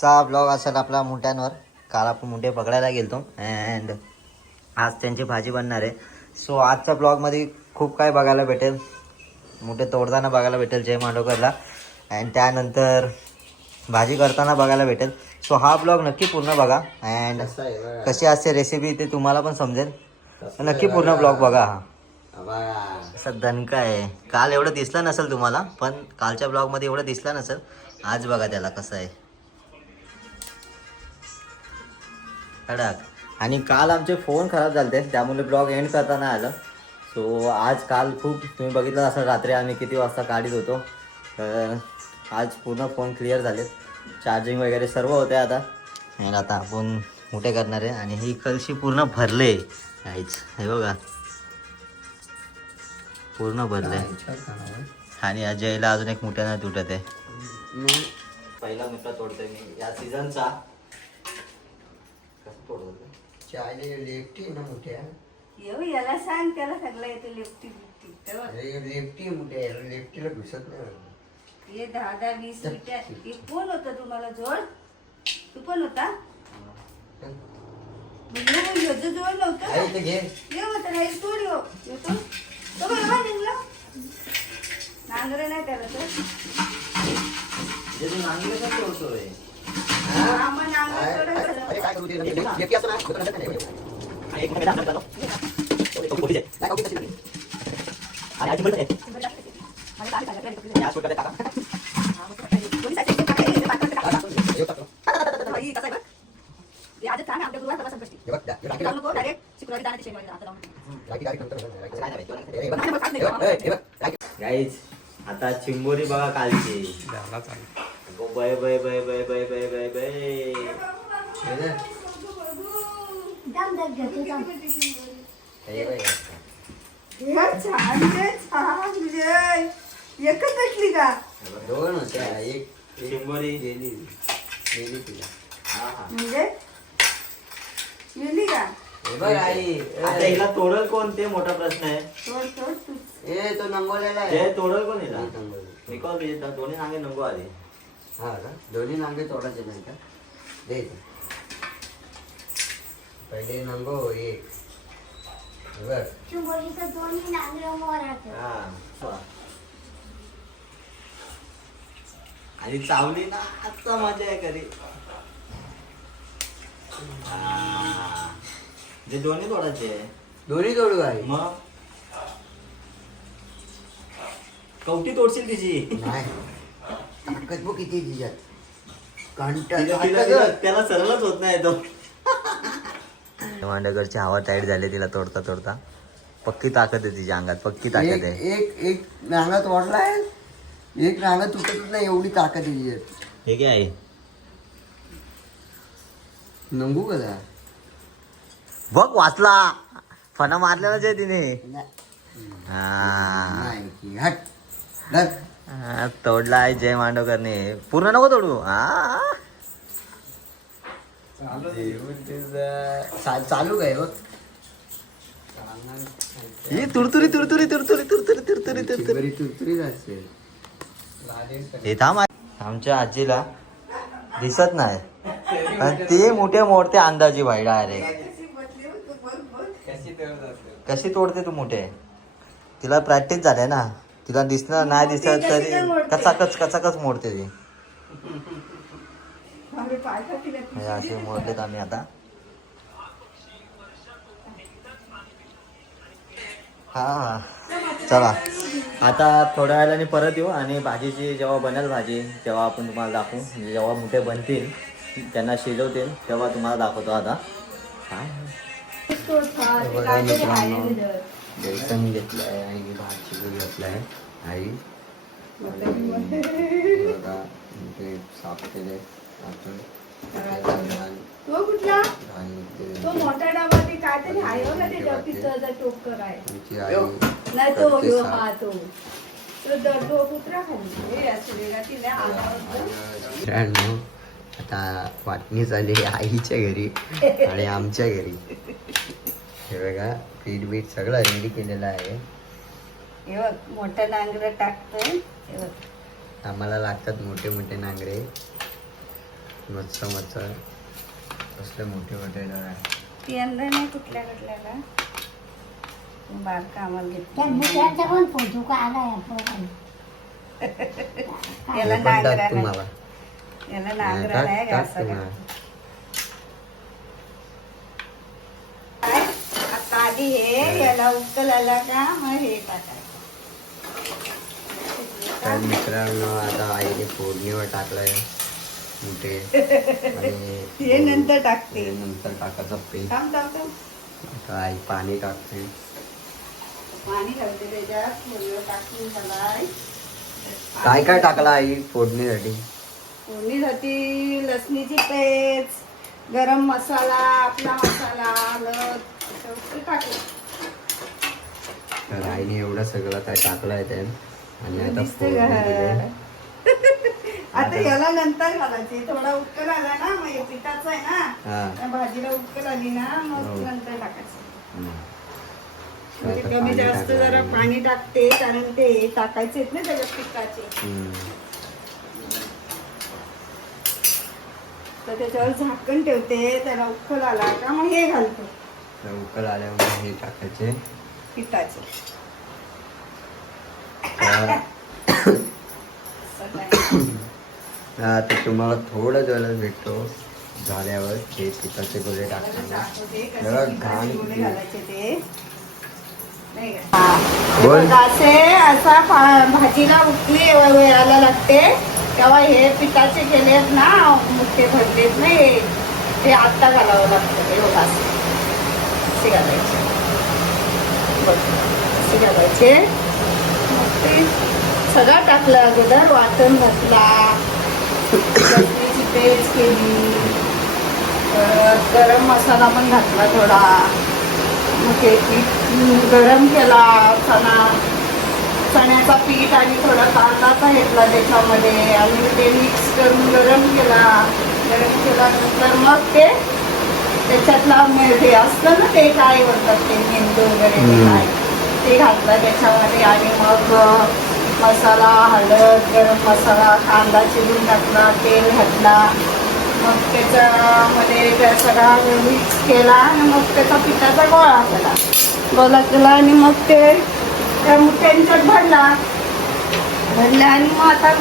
चा ब्लॉग असेल आपला मुंट्यांवर. काल आपण मुंटे पकडायला गेलतो अँड आज त्यांची भाजी बनणार आहे. सो आजच्या ब्लॉगमध्ये खूप काय बघायला भेटेल. मुंटे तोडताना बघायला भेटेल जय मांडवकरला अँड त्यानंतर भाजी करताना बघायला भेटेल. सो हा ब्लॉग नक्की पूर्ण बघा अँड कशी असते रेसिपी ते तुम्हाला पण समजेल. नक्की पूर्ण ब्लॉग बघा. हा असं दणका आहे. काल एवढं दिसलं नसेल तुम्हाला, पण कालच्या ब्लॉगमध्ये एवढं दिसलं नसेल. आज बघा त्याला कसं आहे कडक. आणि काल आमचे फोन खराब झाले त्यामुळे ब्लॉग एंड करता नाही आलं. सो काल खूप तुम्ही बघितलं असं रात्री आम्ही किती वाजता काढीत होतो. तर आज पूर्ण फोन क्लिअर झाले, चार्जिंग वगैरे सर्व होते आता. आणि आता आपण मोठे करणार आहे आणि ही कलशी पूर्ण भरले काहीच हे बघा पूर्ण भरले. आणि अजयला अजून एक मोठ्या नाही तुटत आहे. पहिला मोठा तोडतोय मी या सीझनचा. कसं तोडतो लेफ्टी ना मोठ्या याला सांग, त्याला सगळं येते लेफ्टी लेफ्टी मोठ्या लेफ्टीला घुसत नाही. हे 10-20 मिनिटं. हे कोण होतं तुम्हाला जोड? तू पण होता? ह्याचं जोड नव्हतं घे ये होतं नाही तोड येतो तो बरोबर निघला. नांगरे नाही त्याला तर नांगरे कसं तोडतोय. आम्हा नांगर गाईज आता चिंबोरी बघा कालची. Bye bye bye bye bye bye bye bye. एकच भेटली का? दोन होत्या. एक चिंबोरी गेली तिला. म्हणजे गेली का? हे बघ आई आता हिला तोडल कोण ते मोठा प्रश्न आहे. तोड तोड तू. ए तो नंगोलेला ते तोडल कोण हिला. नंगोले. मी कॉल दोन्ही नांगे नको आले. हा का दोन्ही नांगे तोडायचे नाही का? दे पहिले नंगो एक बघ. आणि चावली ना आता मजा आहे कधी. जे दोन्ही तोडायचे दोन्ही तोडू आई. मग कवटी तोडशील तिची. नाही ताकद बघ किती तिच्यात. त्याला सरळच होत नाही तो. मांडगरची हवा टाईट झाली तिला तोडता तोडता. पक्की ताकद आहे तिच्या अंगात, पक्की ताकद आहे. एक नांगा तोडलाय, एक नांगा तुटतच नाही एवढी ताकद आहे तिच्यात. हे काय आहे नंगू कसा बघ वाचला. फणा मारलेलाच आहे तिने. नाही हट धर. तोडला आहे जय मांडवकरने. पूर्ण नको तोडू. चालू काय बघ. ही तुरतुरी तुरतुरी तुरतुरी तुरतुरी तुरतुरी तुरतुरी. बरी तुरतुरी असेल. हे थांब. आमच्या आजीला दिसत नाही आणि ते मोठे मोडते अंदाजी भाई डायरेक्ट. कशी तोडते तू मोठे. तिला प्रॅक्टिस झाली ना. तिला दिसणार नाही दिसत तरी कचाकच मोडते ती. असे मोडलेत आम्ही आता. हा चला आता थोड्या वेळाने परत येऊ आणि भाजीची जेव्हा बनेल भाजी तेव्हा आपण तुम्हाला दाखवू. म्हणजे जेव्हा मोठे बनतील त्यांना शिजवतील तेव्हा तुम्हाला दाखवतो. आता बेसन घेतलाय आणि भाजी घेतलाय आई. बघा ते साफ केले. तो कुठला? तो मोठा डबा ते काहीतरी आहे बघा ते पितळचा टोकर आहे. नाही तो ह्यो हा तो कुत्रा खाली आता वाटणी झाली आईच्या घरी आणि आमच्या घरी. हे बघा पीठ बीठ सगळं रेडी केलेलं आहे. हे बघ मोठं नांगर टाकतोय. आम्हाला लागतात मोठे मोठे नांगरे. मस्त मस्त कसले मोठे मोठे आहे. यंदा नाही कुठल्या कुठल्याला बारका आम्हाला त्या घेतला मुलांचा पण फोटो काढाय आपण. याला हे पण टाक नांगरा तुम्हाला. नाही याला टाक, नांगरा नाही टाक घासा तुम्हाला. काय आता आधी हे याला उकल आला का मग हे टाकायचं तर मित्रांनो आता आईने फोडणीवर टाकलंय मोठे आणि हे नंतर टाकते. हे नंतर टाकायचं पीठ. थांब थांब थांब आता आई पाणी टाकते. पाणी घालते त्याच्यात फोडणीवर टाकून झालाय. काय काय टाकलं आई फोडणीसाठी? फोडणीसाठी लसणीची पेस्ट, गरम मसाला, आपला मसाला, हळद सगळं टाकलं. तर आईने एवढं सगळं काय टाकलंय ते आणि आता दिसते फोडणी का? दिली. आता याला नंतर घालायचे. थोडा उकल आला ना मग हे पिठाचं आहे ना हा. त्या भाजीला उकल आली ना मग हो. नंतर टाकायचं. हम्म. म्हणजे आता कमी पाणी जास्त टाकलं जरा आईने. पाणी टाकते कारण ते टाकायचे आहेत ना त्याच्यात पिठाचे. हम्म. तर त्याच्यावर झाकण ठेवते. त्याला उकल आला का मग हे घालतो तर उकळ आल्यावर हे टाकायचे. पिठाचे. तर असं नाही. आता तुम्हाला थोडं जवळ भेटतो झाल्यावर हे पिठाचे गोळे त्याला टाकताना दाखवते कसे जरा पिठाचे घाण गोळे घालायचे ते. नाही का? बोल. हे बघा, असा भाजीला उकली वेळाला लागते तेव्हा हे पिठाचे केलेत ना मुठे भरलेत नाही ते आत्ता घालावं लागतं. हे बघा असे घालायचे. बघ असे घालायचे. मग ते सगळं टाकलं अगोदर वाटण घातला, लसणीची पेस्ट केली, गरम मसाला पण घातला थोडा. मग ते पीठ गरम केला. चण्याचा पीठ आणि थोडा तांदळाचा घेतला त्याच्यामध्ये आणि ते मिक्स करून गरम केल्यानंतर मग ते त्याच्यातला हे असतं ना ते काय बोलतात ते मेंदू वगैरे ते काय ते घातलं त्याच्यामध्ये आणि मग मसाला, हळद, गरम मसाला, कांदा चिरून टाकला, तेल घातला. मग त्याच्यामध्ये सगळा मिक्स केला आणि मग त्याचा पिठाचा गोळा केला आणि मग ते त्या मुठ्यांच्यात भरला आणि मग आता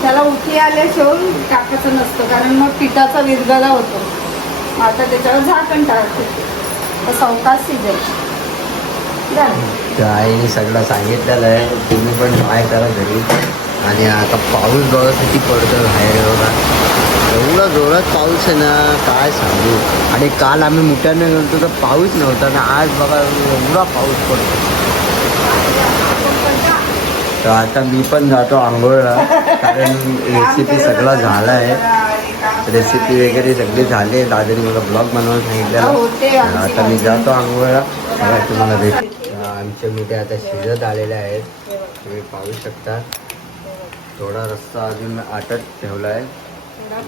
त्याला उठी आल्याशिवाय टाकायचं नसतं कारण मग पिठाचा विरगळा होतो. आता त्याच्यावर झाकण टाकते. सावकाश शिजेल. तर आईने सगळं सांगितलेलं आहे. तुम्ही पण ट्राय करा घरी. आणि आता पाऊस बघा किती पडतो बाहेर बघा. एवढा जोरात पाऊस आहे ना काय सांगू. आणि काल आम्ही मुठ्याने गेलो तर पाऊस नव्हता ना आज बघा एवढा पाऊस पडतो. तर आता मी पण जातो आंघोळला कारण रेसिपी सगळं झालं आहे. रेसिपी वगैरे सगळी झाली आहे. दादाने मला ब्लॉग बनवायला सांगितलेला. तर आता मी जातो आंघोळला. बघा तुम्हाला भेट आमचे मुठे आता शिजत आलेले आहेत. तुम्ही पाहू शकता. थोडा रस्ता अजून आटत ठेवला आहे.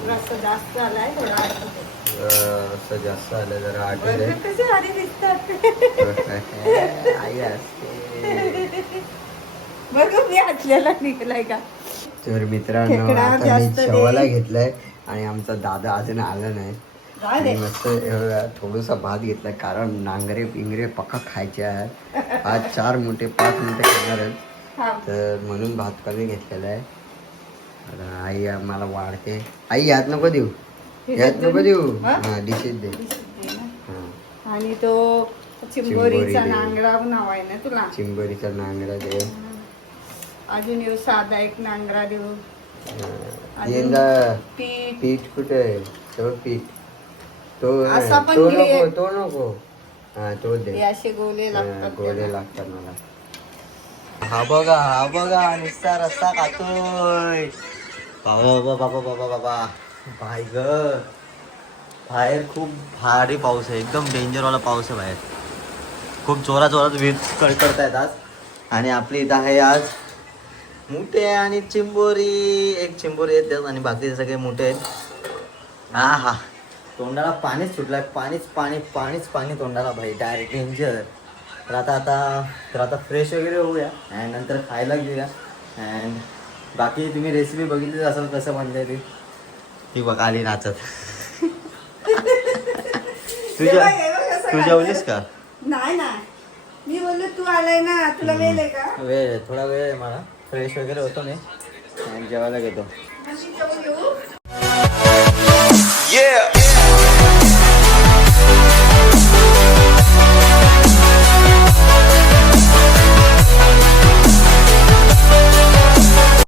रस्सा जास्त आलाय थोडा. रस्ता जास्त आलं जरा आटेल आहे. कसे भारी दिसतात. आई असते. बघ मी हसलेला निघलाय का. तर मित्रांनो खेकडा आता मी जास्त दे. शेवाला घेतलाय आणि आमचा दादा अजून आला नाही. जाऊ दे. आणि मस्त थोडासा भात घेतलाय कारण नांगरे पिंगरे पक्का खायचे आहेत. आज 4 मोठे 5 मोठे खाणार आहेत. हा. तर म्हणून भात कमी घेतलेला आहे. आता आई मला वाढते. आई यात नको देऊ यात नको देऊ. हा? हा डिशेस दे. दिसते ना. हा आणि तो चिंबोरी चिंबोरीचा दे. नांगरा नाव आहे ना तुला. चिंबोरीचा नांगरा दे. अजून येऊ साधा एक नांगरा देऊ. अजून यंदा पीठ पीठ कुठे आहे? तो पीठ तो असा पण तो घे. नको तो नको. हा तो हे दे. असे गोले लागतात गोळे त्याला. लागतात मला. हा बघा नुसता रस्ता खातोय. बाबा बाबा बाबा बाबा बाय ग. बाहेर खूप भारी पाऊस आहे. एकदम डेंजरवाला पाऊस आहे बाहेर. खूप जोरात वीज कडकडतायत आज. आणि आपली इथं आहे आज मुठे आणि चिंबोरी. एक चिंबोरी येत आणि बाकीचे सगळे मोठे आहेत. हा तोंडाला पाणीच सुटलंय. पाणीच पाणी तोंडाला भाई. Direct danger. तर आता फ्रेश वगैरे होऊया अँड नंतर खायला घेऊया. अँड बाकी तुम्ही रेसिपी बघितलीच असेल कसं बनते ती. ती बघ आली नाचत. हे बघ, हे बघ कसं तू घालतोय. जेवलीस का? नाही ना, मी बोललो तू आलाय ना, तुला वेळ आहे का? वेळ आहे, थोडा वेळ आहे मला. फ्रेश वगैरे होतो मी आणि जेवायला घेतो. मग मी जेवून घेऊ. Yeah.